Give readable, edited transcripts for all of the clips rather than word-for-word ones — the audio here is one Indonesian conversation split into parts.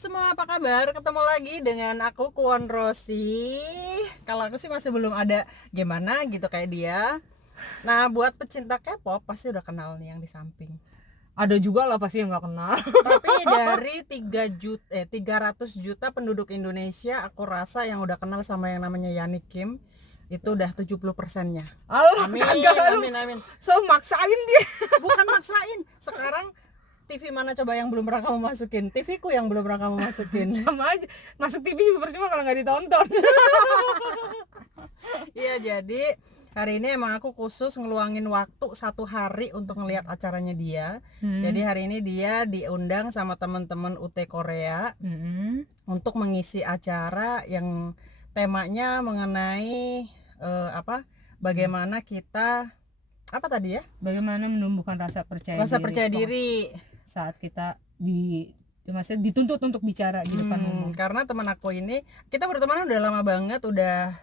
semua, apa kabar? Ketemu lagi dengan aku Kuon Rosi. Kalau aku sih masih belum ada gimana gitu kayak dia. Nah, buat pecinta K-pop pasti udah kenal nih yang di samping. Ada juga lah pasti yang nggak kenal. Tapi dari 300 juta penduduk Indonesia, aku rasa yang udah kenal sama yang namanya Yani Kim itu udah 70%-nya. Allah, Amin, kagak lu. amin. So maksain dia. Bukan maksain. Sekarang TV mana coba yang belum pernah kamu masukin? TV ku yang belum pernah kamu masukin. Sama aja. Masuk TV percuma kalau nggak ditonton. Iya, jadi hari ini emang aku khusus ngeluangin waktu 1 hari untuk ngelihat acaranya dia. Jadi hari ini dia diundang sama teman-teman UT Korea untuk mengisi acara yang temanya mengenai bagaimana kita tadi ya? Bagaimana menumbuhkan rasa percaya diri saat kita maksudnya dituntut untuk bicara di depan umum. Karena teman aku ini, kita berteman udah lama banget, udah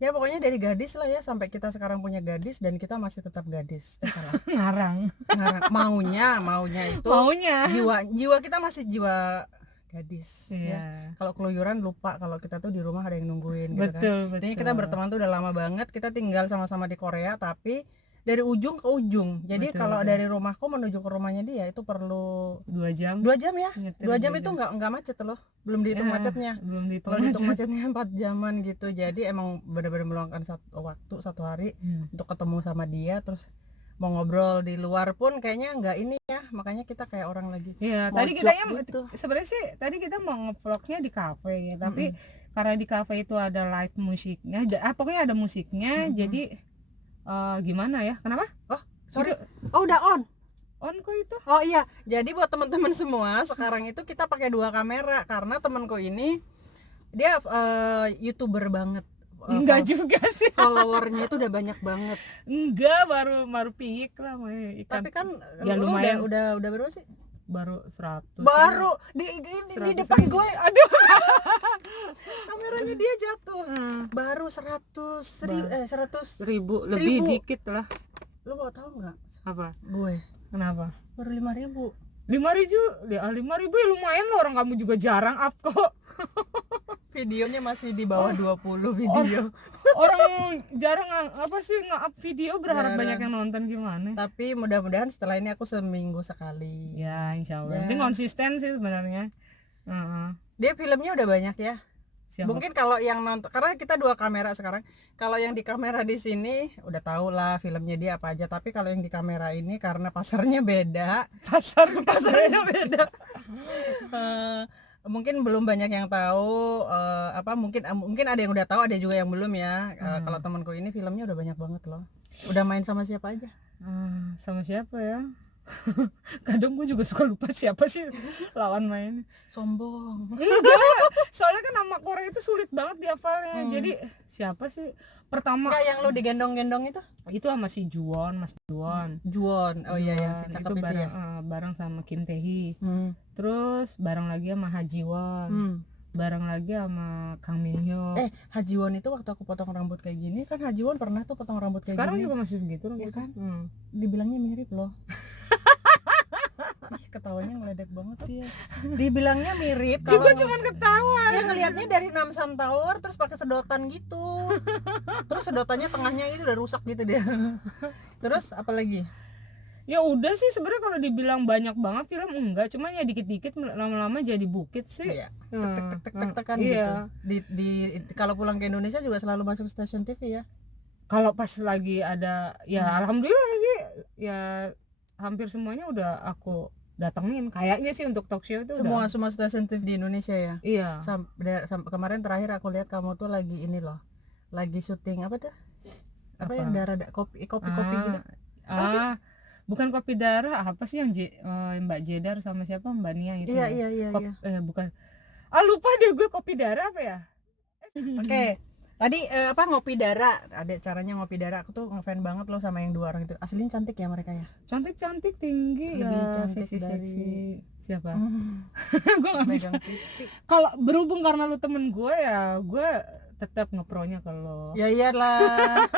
ya pokoknya dari gadis lah ya sampai kita sekarang punya gadis dan kita masih tetap gadis. Ngarang. Maunya itu jiwa kita masih jiwa gadis. Ya. Kalau keluyuran lupa kalau kita tuh di rumah ada yang nungguin gitu kan. Jadi kita berteman tuh udah lama banget, kita tinggal sama-sama di Korea tapi dari ujung ke ujung. Jadi kalau dari rumahku menuju ke rumahnya dia itu perlu 2 jam. 2 jam ya. 2 jam itu enggak macet loh. Belum dihitung macetnya. Kalau dihitung macetnya 4 jaman gitu. Jadi emang benar-benar meluangkan waktu 1 hari untuk ketemu sama dia, terus mau ngobrol di luar pun kayaknya enggak ini ya. Makanya kita kayak orang lagi. Iya, tadi kita gitu. Sebenarnya sih tadi kita mau ngevlognya di kafe ya, tapi karena di kafe itu ada live musiknya, pokoknya ada musiknya, jadi gimana ya? Kenapa? Oh, sorry. Oh, udah on kok itu? Oh iya, jadi buat teman-teman semua sekarang itu kita pakai 2 kamera karena temanku ini dia YouTuber banget. Enggak juga sih. Followernya itu udah banyak banget. Enggak, baru pik lah ikan. Tapi kan ya lumayan. Udah berapa sih? Baru 100. Baru di depan gue. Aduh. Kameranya dia jatuh. Baru 100 ribu lebih dikit lah. Lu mau tahu nggak? Apa? Gue. Kenapa? Baru 5.000. 5.000 ya, 5.000 ya lumayan loh, orang kamu juga jarang up kok. Videonya masih di bawah 20 video. Orang jarang nge-up video, berharap banyak yang nonton gimana. Tapi mudah-mudahan setelah ini aku seminggu sekali. Ya, insya Allah. Penting konsisten sih sebenarnya. Dia filmnya udah banyak ya. Siapa? Mungkin kalau yang nonton, karena kita 2 kamera sekarang. Kalau yang di kamera di sini udah tau lah filmnya dia apa aja. Tapi kalau yang di kamera ini karena pasarnya beda, pasarnya beda. Mungkin belum banyak yang tahu. Mungkin ada yang udah tahu, ada juga yang belum ya. Kalau temanku ini filmnya udah banyak banget loh. Udah main sama siapa aja? Sama siapa ya? Kadang gue juga suka lupa siapa sih lawan main. Sombong. Enggak, soalnya kan nama Korea itu sulit banget dihafalnya. Jadi siapa sih pertama? Enggak, yang lo digendong-gendong itu? Itu sama si Mas Juwon. Oh iya si cakep itu bareng sama Kim Tae Hee. Terus bareng lagi sama Ha Ji Won. Bareng lagi sama Kang Min Hyuk. Ha Ji Won itu waktu aku potong rambut kayak gini kan, Ha Ji Won pernah tuh potong rambut kayak sekarang gini. Sekarang juga masih begitu loh ya kan? Dibilangnya mirip loh. Ketawanya ngeledek banget dia. Dibilangnya mirip. Kalau gue cuma ketawa. Dia ngelihatnya dari Namsan Tower terus pakai sedotan gitu. Terus sedotannya tengahnya itu udah rusak gitu dia. Terus apa lagi? Ya udah sih sebenarnya kalau dibilang banyak banget film enggak, cuman ya dikit-dikit lama-lama jadi bukit sih. Iya. Tek kan gitu. Kalau pulang ke Indonesia juga selalu masuk stasiun TV ya. Kalau pas lagi ada ya alhamdulillah sih ya hampir semuanya udah aku datengin kayaknya sih untuk talk show itu semua stasiun TV di Indonesia ya. Iya. Sampai kemarin terakhir aku lihat kamu tuh lagi ini loh. Lagi syuting apa tuh? Apa yang darah kopi gitu. Bukan Kopi Darah, apa sih yang Mbak Jedar sama siapa Mbak Nia itu? Iya. Bukan. Lupa deh gue Kopi Darah apa ya? Oke. Tadi ngopi darah, ada caranya ngopi darah. Aku tuh ngefan banget loh sama yang 2 orang itu. Aslinya cantik ya mereka ya. Cantik tinggi. Lebih ya, cantik seksi. Siapa? Gue nggak bisa. Kalau berhubung karena lu temen gue ya, gue tetap ngepronya ke lo. Ya iyalah.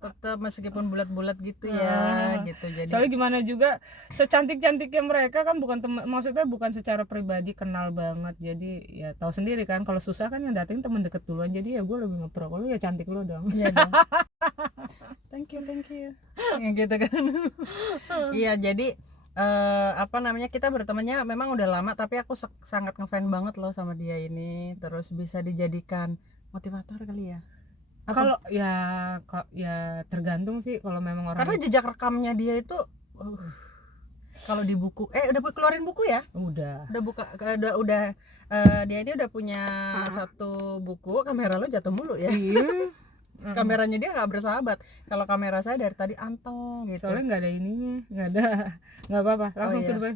Tetap meskipun bulat-bulat gitu ya, gitu. Jadi soalnya gimana juga secantik-cantiknya mereka kan bukan maksudnya bukan secara pribadi kenal banget, jadi ya tahu sendiri kan kalau susah kan yang datang temen deket duluan, jadi ya gue lebih ngepro kalau ya cantik lo dong. iya dong. thank you ya, gitu kan. Iya, jadi apa namanya, kita bertemannya memang udah lama, tapi aku sangat ngefans banget loh sama dia ini. Terus bisa dijadikan motivator kali ya. Kalau ya tergantung sih kalau memang orang, karena jejak rekamnya dia itu kalau di buku udah keluarin buku ya, udah buka, udah dia ini udah punya satu buku. Kamera lo jatuh mulu ya. Kameranya dia nggak bersahabat. Kalau kamera saya dari tadi anteng gitu, soalnya nggak ada ininya, nggak apa-apa, langsung ke depan.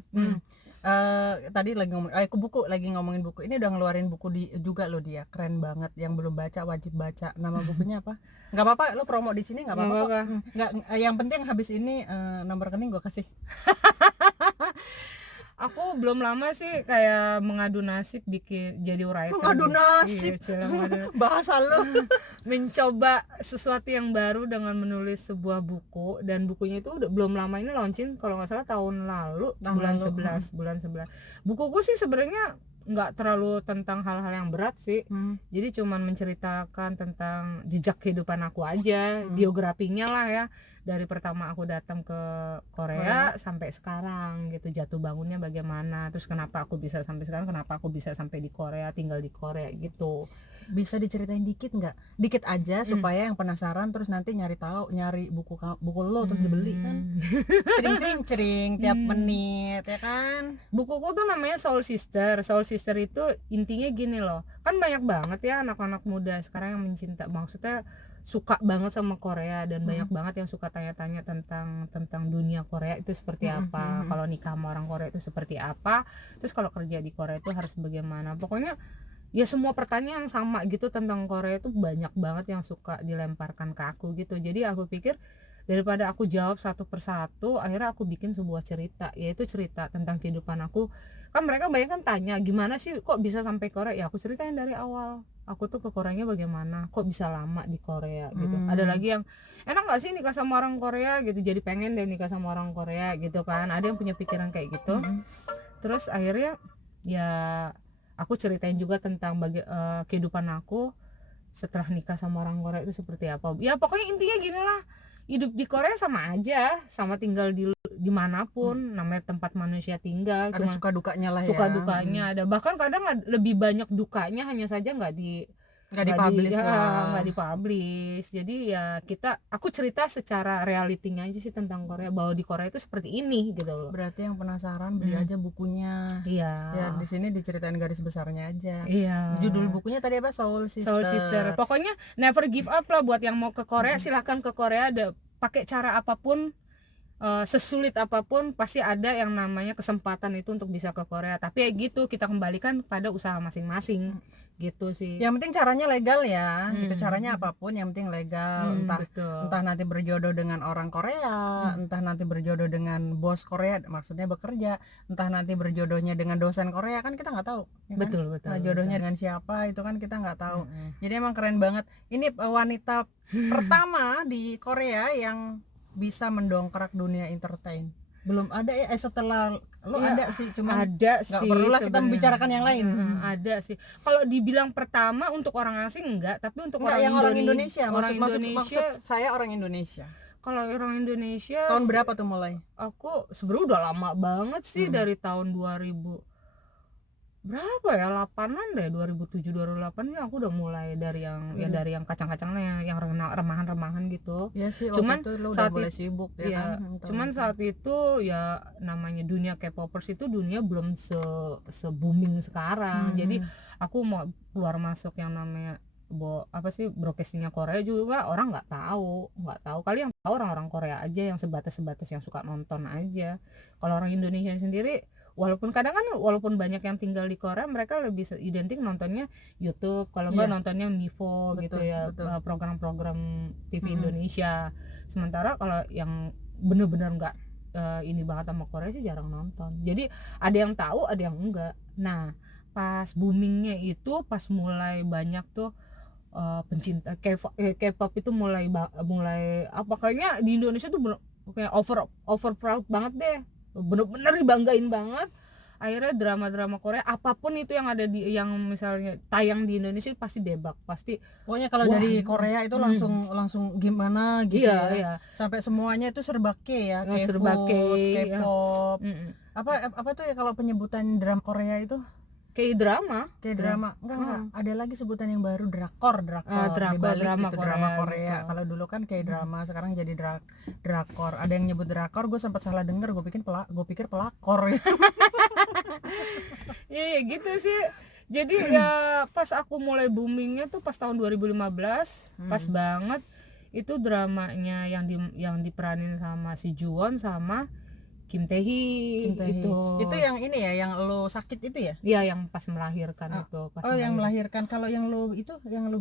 Tadi lagi ngomongin buku ini, udah ngeluarin buku juga loh dia, keren banget. Yang belum baca wajib baca. Nama bukunya apa? Nggak apa-apa lo promo di sini, nggak apa-apa kok. Nggak, yang penting habis ini nomor rekening gue kasih. Aku belum lama sih kayak mengadu nasib bikin jadi writer. Mengadu nasib. Bahasa lo. Mencoba sesuatu yang baru dengan menulis sebuah buku, dan bukunya itu belum lama ini launching, kalau nggak salah tahun lalu, bulan 11. Bukuku sih sebenarnya nggak terlalu tentang hal-hal yang berat sih. Jadi cuman menceritakan tentang jejak kehidupan aku aja, biografinya lah ya, dari pertama aku datang ke Korea sampai sekarang gitu, jatuh bangunnya bagaimana, terus kenapa aku bisa sampai sekarang, kenapa aku bisa sampai di Korea, tinggal di Korea gitu. Bisa diceritain dikit nggak? Dikit aja supaya yang penasaran terus nanti nyari buku lo terus dibeli kan. Cering tiap menit ya kan. Bukuku tuh namanya Soul Sister. Soul Sister itu intinya gini loh, kan banyak banget ya anak-anak muda sekarang yang maksudnya suka banget sama Korea, dan banyak banget yang suka tanya-tanya tentang dunia Korea itu seperti apa, kalau nikah sama orang Korea itu seperti apa, terus kalau kerja di Korea itu harus bagaimana. Pokoknya ya semua pertanyaan sama gitu tentang Korea itu banyak banget yang suka dilemparkan ke aku gitu. Jadi aku pikir daripada aku jawab satu persatu, akhirnya aku bikin sebuah cerita, yaitu cerita tentang kehidupan aku. Kan mereka banyak kan tanya gimana sih kok bisa sampai Korea, ya aku ceritain dari awal aku tuh ke Koreanya bagaimana, kok bisa lama di Korea gitu. Ada lagi yang enak nggak sih nikah sama orang Korea gitu, jadi pengen deh nikah sama orang Korea gitu kan, ada yang punya pikiran kayak gitu. Terus akhirnya ya aku ceritain juga tentang kehidupan aku setelah nikah sama orang Korea itu seperti apa. Ya pokoknya intinya gini lah, hidup di Korea sama aja, sama tinggal dimanapun, namanya tempat manusia tinggal. Ada suka dukanya lah ya. Suka dukanya ada, bahkan kadang lebih banyak dukanya, hanya saja nggak dipublish. Jadi ya aku cerita secara realitinya aja sih tentang Korea, bahwa di Korea itu seperti ini gitu loh. Berarti yang penasaran beli aja bukunya. Iya. Ya di sini diceritain garis besarnya aja. Iya. Judul bukunya tadi apa? Soul Sister. Pokoknya never give up lah buat yang mau ke Korea. Silahkan ke Korea, pakai cara apapun, sesulit apapun, pasti ada yang namanya kesempatan itu untuk bisa ke Korea. Tapi ya gitu, kita kembalikan pada usaha masing-masing gitu sih. Yang penting caranya legal ya, gitu. Caranya apapun yang penting legal. Entah nanti berjodoh dengan orang Korea, entah nanti berjodoh dengan bos Korea, maksudnya bekerja, entah nanti berjodohnya dengan dosen Korea, kan kita nggak tahu ya kan? Betul. Nah, jodohnya dengan siapa itu kan kita nggak tahu. Jadi emang keren banget. Ini wanita pertama di Korea yang bisa mendongkrak dunia entertain. Belum ada ya, setelah lo ya, ada sih, cuma ada nggak sih, perlulah kita membicarakan yang lain. Ada sih. Kalau dibilang pertama untuk orang asing enggak, tapi untuk orang Indonesia. Maksud saya orang Indonesia. Kalau orang Indonesia tahun berapa tuh mulai? Aku sebenarnya udah lama banget sih, dari tahun 2000 berapa ya, 8-an deh, 2007 2008 ya aku udah mulai dari yang ya dari yang kacang-kacangnya, yang remahan-remahan gitu. Ya sih, cuman saat mulai sibuk ya kan? Cuman saat itu ya namanya dunia K-popers itu dunia belum se booming sekarang. Jadi aku mau keluar masuk yang namanya broadcastingnya Korea juga orang nggak tahu. Kali yang tahu orang-orang Korea aja, yang sebatas yang suka nonton aja. Kalau orang Indonesia sendiri, walaupun banyak yang tinggal di Korea, mereka lebih identik nontonnya YouTube, kalau nggak nontonnya Mivo gitu ya, program-program TV Indonesia. Sementara kalau yang bener-bener nggak ini banget sama Korea sih jarang nonton. Jadi ada yang tahu, ada yang enggak. Nah pas boomingnya itu, pas mulai banyak tuh pencinta K-pop itu mulai apa kayaknya di Indonesia tuh kayak over proud banget deh, bener-bener dibanggain banget. Akhirnya drama-drama Korea apapun itu yang ada yang misalnya tayang di Indonesia pasti debak, pasti pokoknya kalau dari Korea itu langsung gimana gitu iya, ya. iya. Sampai semuanya itu serba K ya, serba K, K-pop. Apa tuh ya kalau penyebutan drama Korea itu? K-drama. Enggak, ada lagi sebutan yang baru, drakor dibalik drama gitu, Korea, drama Korea gitu. Kalau dulu kan K-drama, sekarang jadi drakor. Ada yang nyebut drakor, gue sempat salah denger, gue pikir pelakor. Iya gitu sih. Jadi ya pas aku mulai boomingnya tuh pas tahun 2015, pas banget itu dramanya yang diperanin sama si Juwon sama Kim Tae-hee. Itu yang ini ya, yang lo sakit itu ya? Iya, yang pas melahirkan itu. Yang melahirkan. Kalau yang lo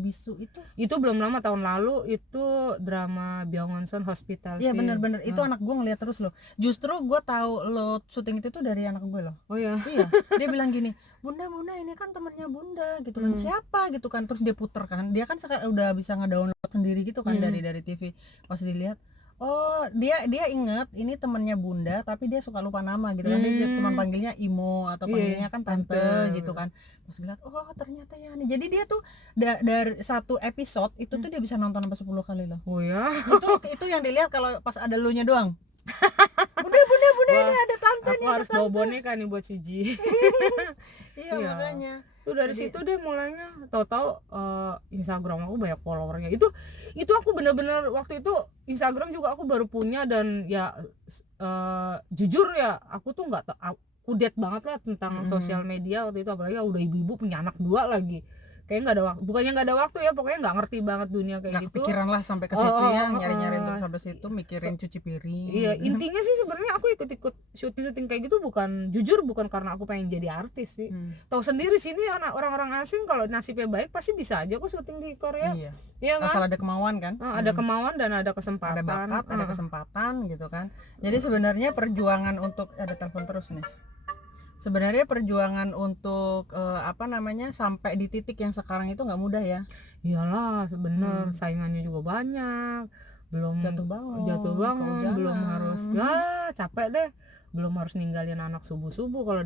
bisu itu belum lama, tahun lalu itu drama Byung-won Hospital. Iya benar-benar itu anak gue ngeliat terus loh. Justru gue tahu lo syuting itu tuh dari anak gue loh. Oh ya. Iya. Dia bilang gini, bunda ini kan temannya bunda gitu kan. Siapa gitu kan, terus dia puter kan. Dia kan udah bisa ngedownload sendiri gitu kan dari TV. Pas dilihat, oh dia inget ini temennya bunda, tapi dia suka lupa nama gitu kan. Dia cuma panggilnya Imo atau panggilnya kan tante gitu kan. Pas lihat, oh ternyata ya nih. Jadi dia tuh dari satu episode itu tuh dia bisa nonton sampai 10 kali loh. Oh ya. Itu yang dilihat kalau pas ada lu nya doang. Bunda ini ada tante nih. Aku harus bawa boneka nih buat si Ji. Iya makanya. Tuh dari situ deh mulainya, tahu-tahu Instagram aku banyak followernya. Itu aku bener-bener waktu itu Instagram juga aku baru punya, dan ya jujur ya aku tuh nggak kudet banget lah tentang sosial media waktu itu, apalagi udah ibu-ibu punya anak 2 lagi. Kayak nggak ada waktu, bukannya nggak ada waktu ya, pokoknya nggak ngerti banget dunia kayak nggak gitu. Kepikiran lah sampai ke situ ya, nyari-nyari untuk sampai situ, mikirin cuci piring. Iya, intinya sih sebenarnya aku ikut syuting kayak gitu bukan karena aku pengen jadi artis sih. Tahu sendiri sini orang-orang asing kalau nasibnya baik pasti bisa aja kok syuting di Korea. Iya kan? Asal ada kemauan kan? Ada kemauan dan ada kesempatan. Ada bakat, ada kesempatan gitu kan. Jadi sebenarnya perjuangan untuk ada telepon terus nih. Sebenarnya perjuangan untuk sampai di titik yang sekarang itu nggak mudah ya. Iyalah bener, saingannya juga banyak, belum jatuh bangun, belum harus capek deh, belum harus ninggalin anak subuh kalau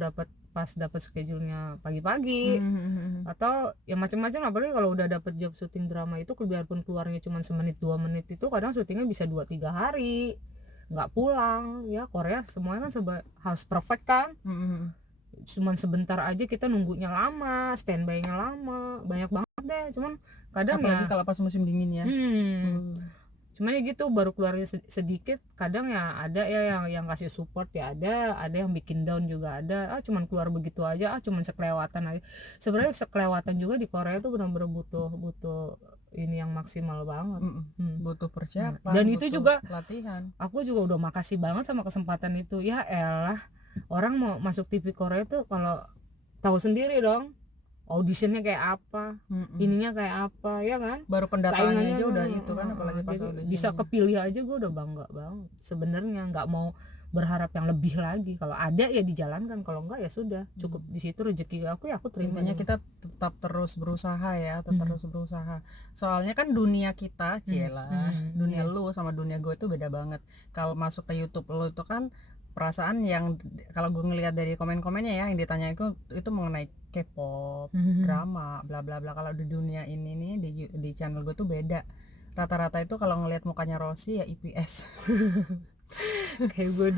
pas dapat schedule-nya pagi-pagi, atau ya macam-macam. Apalagi kalau udah dapat job syuting drama itu, biarpun keluarnya cuma semenit 2 menit itu kadang syutingnya bisa 2-3 hari nggak pulang. Ya Korea semuanya kan harus perfect kan. Cuman sebentar aja kita nunggunya lama, standby-nya lama, banyak banget deh. Cuman kadang apalagi kalau pas musim dingin ya. Cuman ya gitu, baru keluarnya sedikit, kadang ya ada ya yang kasih support ya, ada yang bikin down juga ada. Cuman keluar begitu aja, cuman sekelewatan aja. Sebenarnya sekelewatan juga di Korea tuh benar-benar butuh ini yang maksimal banget. Butuh persiapan. Dan itu juga latihan. Aku juga udah makasih banget sama kesempatan itu. Ya elah, orang mau masuk TV Korea tuh kalau tahu sendiri dong auditionnya kayak apa, ininya kayak apa, ya kan? Baru pendataannya aja udah itu kan, apalagi pas bisa kepilih aja gue udah bangga banget. Sebenarnya nggak mau berharap yang lebih lagi. Kalau ada ya dijalankan, kalau enggak ya sudah, cukup di situ rezeki aku ya aku terima. Intinya kita tetap terus berusaha ya, terus berusaha. Soalnya kan dunia kita, dunia lu sama dunia gue itu beda banget. Kalau masuk ke YouTube lu itu kan perasaan yang kalau gue ngelihat dari komen-komennya ya, yang ditanya itu mengenai K-pop, drama, bla bla bla. Kalau di dunia ini nih di channel gue tuh beda. Rata-rata itu kalau ngelihat mukanya Rossi ya IPS. Kayak gue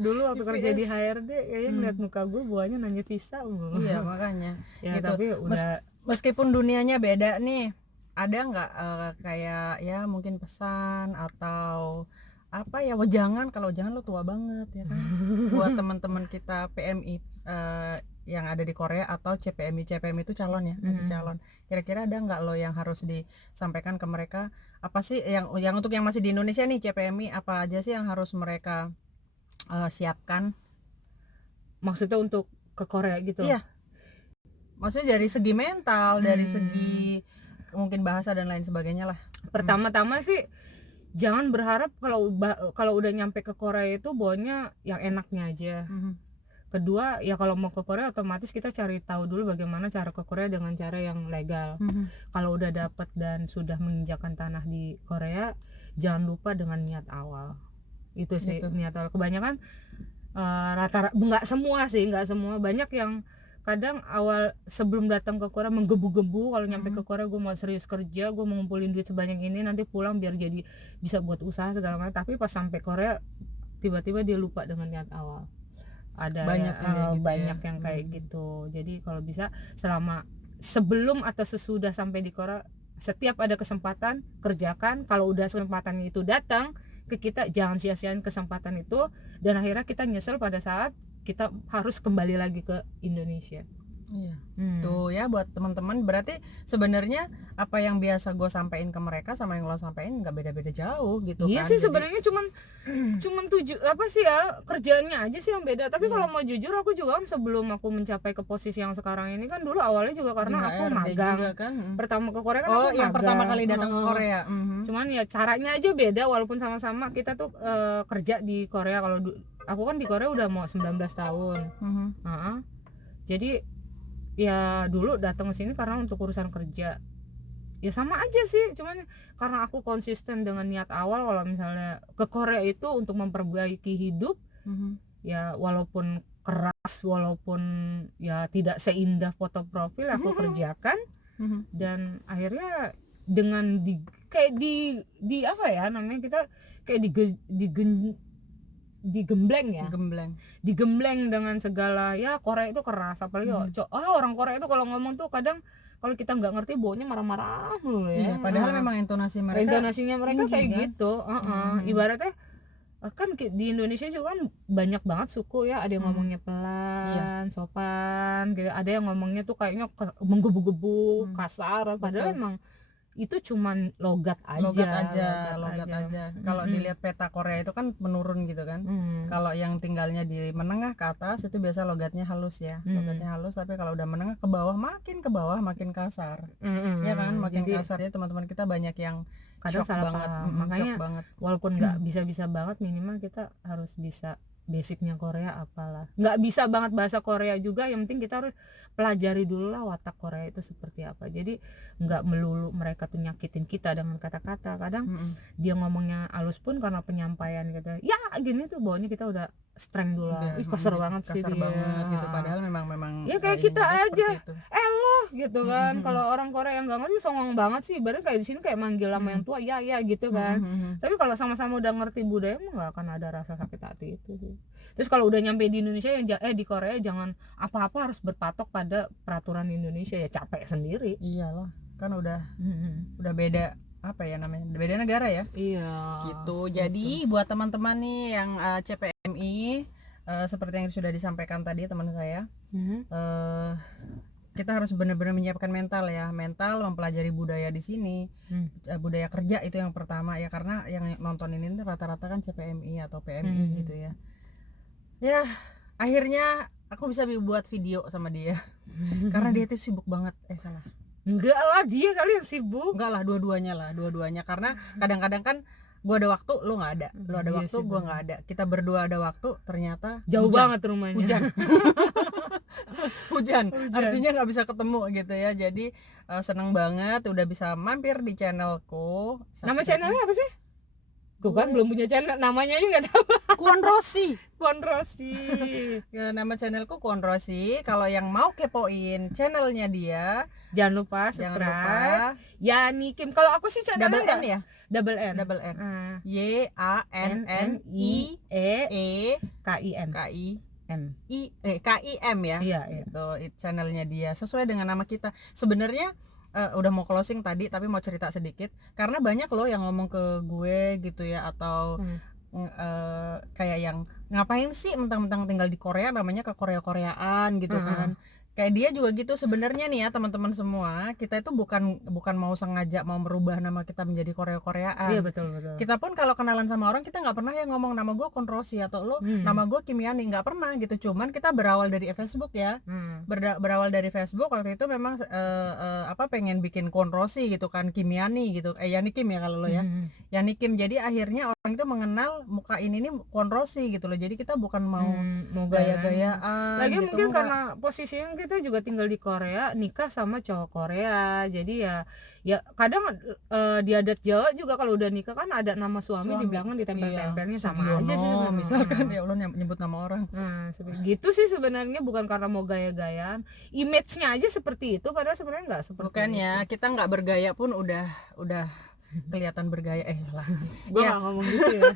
dulu waktu kerja di HRD kayaknya ngeliat muka gue buahnya nanya visa. Iya makanya ya, gitu. Tapi udah meskipun dunianya beda nih, ada nggak kayak ya mungkin pesan atau apa ya, jangan, kalau jangan lo tua banget ya kan. Buat teman-teman kita PMI yang ada di Korea atau CPMI itu calon ya, masih calon, kira-kira ada nggak lo yang harus disampaikan ke mereka? Apa sih yang untuk yang masih di Indonesia nih CPMI, apa aja sih yang harus mereka siapkan? Maksudnya untuk ke Korea gitu? Iya, maksudnya dari segi mental, dari segi mungkin bahasa dan lain sebagainya lah. Pertama-tama sih jangan berharap kalau udah nyampe ke Korea itu bawanya yang enaknya aja. kedua ya kalau mau ke Korea otomatis kita cari tahu dulu bagaimana cara ke Korea dengan cara yang legal. Kalau udah dapat dan sudah menginjakan tanah di Korea, jangan lupa dengan niat awal. Itu sih niat awal. Kebanyakan rata-rata nggak semua, banyak yang kadang awal sebelum datang ke Korea menggebu-gebu, kalau nyampe ke Korea gue mau serius kerja, gue mau ngumpulin duit sebanyak ini, nanti pulang biar jadi bisa buat usaha segala macam, tapi pas sampai Korea tiba-tiba dia lupa dengan niat awal. Ada banyak yang kayak gitu. Jadi kalau bisa sebelum atau sesudah sampai di Korea, setiap ada kesempatan kerjakan. Kalau udah kesempatan itu datang ke kita, jangan sia-siain kesempatan itu, dan akhirnya kita nyesel pada saat kita harus kembali lagi ke Indonesia. Iya. Tuh ya buat teman-teman, berarti sebenarnya apa yang biasa gue sampaikan ke mereka sama yang lo sampaikan nggak beda-beda jauh gitu. Iya kan. sih sebenarnya cuman kerjaannya aja sih yang beda. Tapi kalau mau jujur, aku juga kan sebelum aku mencapai ke posisi yang sekarang ini kan, dulu awalnya juga karena aku magang juga, kan? Pertama ke Korea kan aku yang magang. pertama kali datang ke Korea. Cuman ya caranya aja beda, walaupun sama-sama kita tuh kerja di Korea. Kalau aku kan di Korea udah mau 19 tahun. Jadi ya dulu datang ke sini karena untuk urusan kerja. Ya sama aja sih, cuman karena aku konsisten dengan niat awal kalau misalnya ke Korea itu untuk memperbaiki hidup. Ya walaupun keras, walaupun ya tidak seindah foto profil, aku kerjakan. Dan akhirnya dengan apa ya namanya, kita kayak digembleng dengan segala, ya Korea itu keras, apalagi orang Korea itu kalau ngomong tuh kadang kalau kita nggak ngerti baunya marah-marah mulu ya. Padahal memang intonasinya mereka kayak kan? gitu. Ibaratnya kan di Indonesia juga kan banyak banget suku ya, ada yang ngomongnya pelan, sopan gitu, ada yang ngomongnya tuh kayaknya menggebu-gebu, kasar, padahal emang itu cuman logat aja. Kalau dilihat peta Korea itu kan menurun gitu kan. Kalau yang tinggalnya di menengah ke atas itu biasa logatnya halus ya. Logatnya halus, tapi kalau udah menengah ke bawah makin kasar. Ya kan, makin kasar ya. Teman-teman kita banyak yang kadang salah paham. Makanya walaupun nggak bisa banget, minimal kita harus bisa basicnya Korea apalah. Nggak bisa banget bahasa Korea juga, yang penting kita harus pelajari dulu lah watak Korea itu seperti apa. Jadi nggak melulu mereka tuh nyakitin kita dengan kata-kata. Kadang dia ngomongnya halus pun karena penyampaian gitu, ya gini tuh bawahnya kita udah strength dulu. Kasar banget sih dia. Gitu. Padahal memang ya kayak kita aja loh gitu kan. Kalau orang Korea yang nggak ngerti songong banget sih, baru kayak di sini kayak manggil sama yang tua ya gitu kan. Tapi kalau sama-sama udah ngerti budaya, emang nggak akan ada rasa sakit hati itu sih. Terus kalau udah nyampe di Indonesia di Korea, jangan apa-apa harus berpatok pada peraturan Indonesia, ya capek sendiri. Iyalah, kan udah beda apa ya namanya, beda negara ya. Iya gitu. Jadi buat teman-teman nih yang CPMI, seperti yang sudah disampaikan tadi teman saya, kita harus benar-benar menyiapkan mental mempelajari budaya di sini. Budaya kerja itu yang pertama ya, karena yang nonton ini rata-rata kan CPMI atau PMI gitu ya. Ya akhirnya aku bisa buat video sama dia karena dia tuh sibuk banget. Salah, enggak lah, dia kali yang sibuk. Enggak lah, dua-duanya karena kadang-kadang kan gua ada waktu, lu nggak ada, lu ada waktu, gua nggak ada, kita berdua ada waktu, ternyata jauh banget rumahnya, hujan. Artinya nggak bisa ketemu gitu ya. Jadi seneng banget udah bisa mampir di channelku. Nama channelnya apa sih? Tuh kan belum punya channel, namanya aja nggak tahu. Kuon Rosi. Ya, nama channelku Kuon Rosi. Kalau yang mau kepoin channelnya dia, jangan lupa subscribe. Yani Kim. Kalau aku sih channelnya double N ya? Double N. YANNIEKIM ya. Iya. Itu channelnya dia sesuai dengan nama kita. Sebenarnya udah mau closing tadi, tapi mau cerita sedikit karena banyak loh yang ngomong ke gue gitu ya, atau kayak yang ngapain sih mentang-mentang tinggal di Korea namanya ke Korea-Koreaan gitu kan. Kayak dia juga gitu sebenarnya nih ya teman-teman semua, kita itu bukan mau sengaja mau merubah nama kita menjadi Korea-Koreaan. Iya betul betul. Kita pun kalau kenalan sama orang kita nggak pernah ya ngomong nama gue Konrosi atau lo nama gue Kimiani, nggak pernah gitu. Cuman kita berawal dari Facebook ya, berawal dari Facebook waktu itu memang pengen bikin Konrosi gitu kan, Kimiani gitu, Yani Kim ya kalau lo ya, Yani Kim. Jadi akhirnya orang itu mengenal muka ini nih Konrosi gitu loh. Jadi kita bukan mau gaya-gayaan. Lagi gitu, mungkin karena posisinya kita juga tinggal di Korea, nikah sama cowok Korea, jadi ya kadang di adat Jawa juga kalau udah nikah kan ada nama suami di belakang ditempel-tempelnya, sama aja sih sebenarnya. Misalkan ya Allah nyebut nama orang. Nah gitu sih sebenarnya, bukan karena mau gaya-gayaan, image-nya aja seperti itu, padahal sebenarnya nggak seperti bukan itu. Ya, kita nggak bergaya pun udah kelihatan bergaya lah. Gue nggak ngomong gitu ya.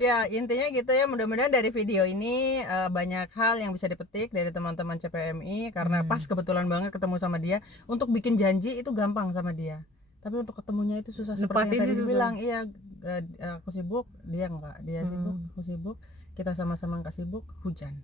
Ya intinya gitu ya, mudah-mudahan dari video ini banyak hal yang bisa dipetik dari teman-teman CPMI, karena pas kebetulan banget ketemu sama dia. Untuk bikin janji itu gampang sama dia, tapi untuk ketemunya itu susah. Seperti yang tadi dibilang, iya aku sibuk, dia enggak, dia sibuk, aku sibuk, kita sama-sama nggak sibuk, hujan.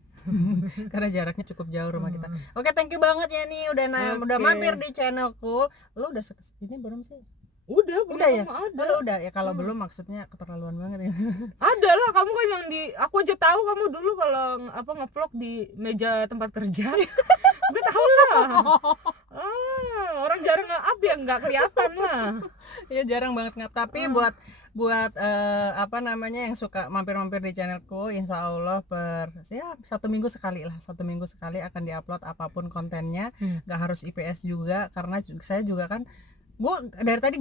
Karena jaraknya cukup jauh rumah kita. Oke, thank you banget ya nih udah mampir di channelku. Lo udah ini belum sih? Udah ya? Udah ya, kalau belum maksudnya keterlaluan banget ya. Ada lah, kamu kan yang aku aja tahu kamu dulu kalau ngevlog di meja tempat kerja. Gue tahu lah. Orang jarang nge-up ya, nggak kelihatan lah. Ya jarang banget nge-up, tapi buat yang suka mampir-mampir di channelku, insya Allah satu minggu sekali akan diupload apapun kontennya. Nggak harus IPS juga, karena saya juga kan dari tadi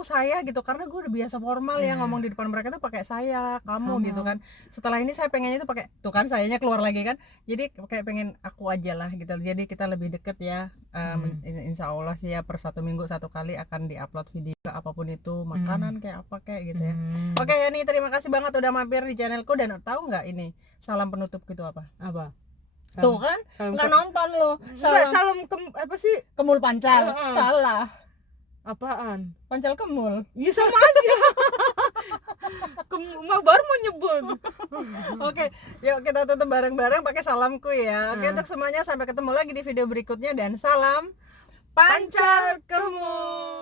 saya gitu, karena gue udah biasa formal ya ngomong di depan mereka tuh pakai saya, kamu gitu kan. Setelah ini saya pengennya tuh pakai, tuh kan sayanya keluar lagi kan, jadi kayak pengen aku aja lah gitu. Jadi kita lebih deket ya. Insya Allah sih ya, per 1 minggu 1 kali akan diupload video apapun itu, makanan kayak apa kayak gitu ya. Oke ya nih, terima kasih banget udah mampir di channelku. Dan tahu nggak ini salam penutup gitu apa? Tuh kan nggak nonton lo. Salam apa sih? Kemul pancal. Salah. Apaan? Pancal kemul. Ya sama aja. Baru mau nyebut. Oke, yuk kita tutup bareng-bareng pakai salamku ya. Oke, untuk semuanya sampai ketemu lagi di video berikutnya, dan salam pancal kemul.